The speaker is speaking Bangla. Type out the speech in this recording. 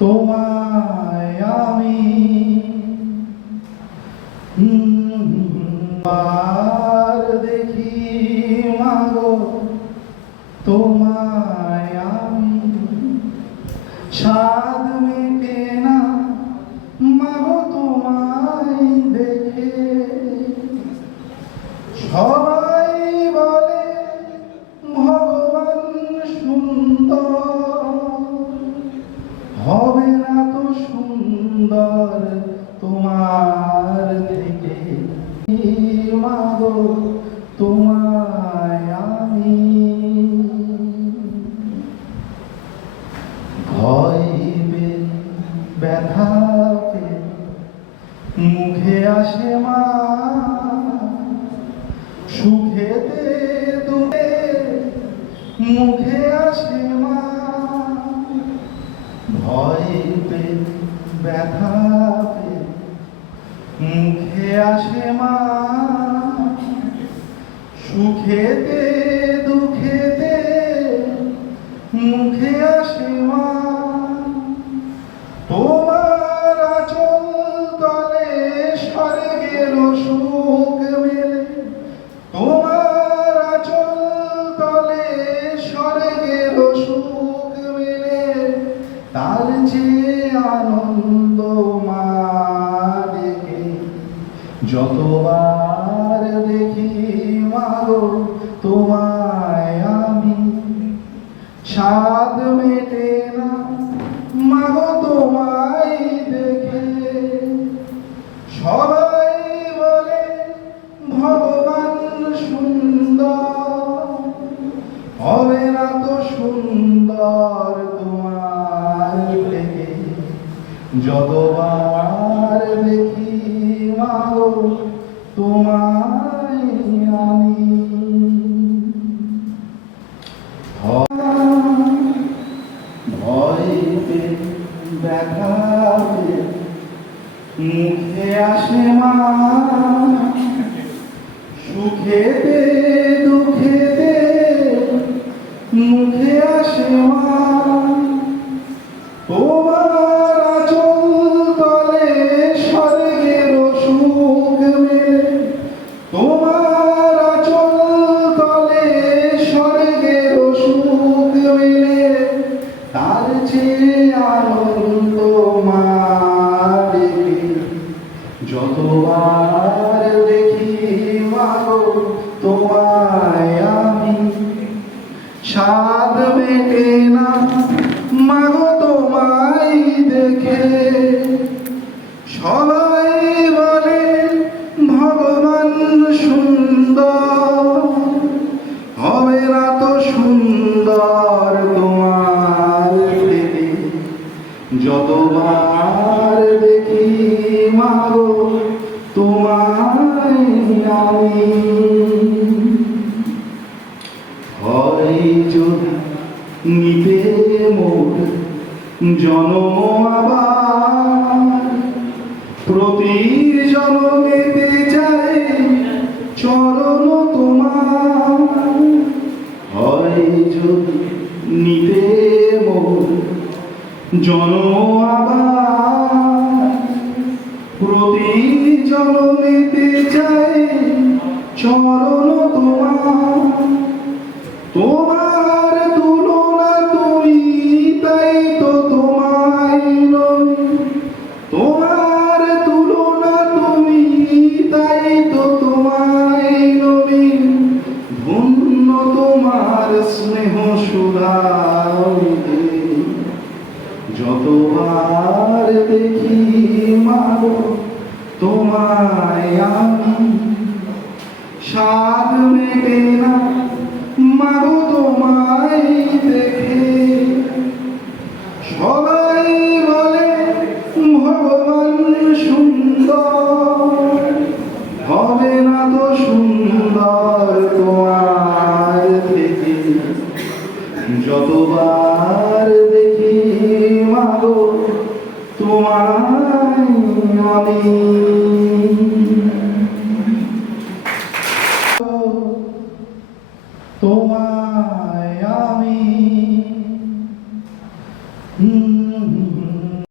তোমায় আমি আর দেখি মাগো, তোমায় আমি স্বাদ মেটে না মাগো তোমায় দেখে। সবাই বলে ভগবান সুন্দর, হবে না তো সুন্দর তোমার থেকে মাগো তোমায় আমি। ভয় ব্যথা মুখে আসে মা, সুখেতে দুঃখে মুখে আসে মা। ভয় ব্যথা মুখে আসে মা, সুখেতে দুঃখেতে মুখে আসে মা। তোমার আঁচল তলে স্বর্গের সুখ মেলে, তোমার আঁচল তলে স্বর্গের সুখ মেলে। তার চেয়ে আনন্দ মা দেখে যতবার দেখি মাগো তোমায় আমি, স্বাদ মেটে না মাগো তোমায় দেখে। সবাই বলে ভগবান সুন্দর, হবে না তো সুন্দর তোমার থেকে। যতবার দেখি মাগো তোমায় আমি। ভয় ব্যথা মুখে আসে মা, সুখেতে দুঃখেতে মুখে আসে মা। তোমার আঁচল তলে স্বর্গের সুখ মেলে, তোমার আঁচল তলে স্বর্গের সুখ মেলে। তার চেয়ে আনন্দ মা দেখি যতবার দেখি মাগো তোমায় আমি, স্বাদ মেটে না মাগো তোমায় দেখে। সবাই বলে ভগবান সুন্দর, হবে না তো সুন্দর তোমার থেকে। যতবার দেখি মাগো তোমায় আমি। হয় যদি নিতে মোর জন্ম আবার, প্রতি জন্মেতে যায় চরণ তোমার। হয় যদি নিতে মোর জন্ম আবার, প্রতি জন্মেতে যায় চরণ তোমার। তোমার তুলনা তুমি তাই তো তোমায় নই, তোমার তুলনা তুমি তাই তো তোমায় নই। ধন্য তোমার স্নেহ সুধা, যতবার দেখি মাগো তোমায় আমি, স্বাদ মেটে না মাগো তোমায় দেখে। সবাই বলে ভগবান সুন্দর, হবে না তো সুন্দর তোমার থেকে। যতবার দেখি মাগো তোমায় আমি। তোমায় আমি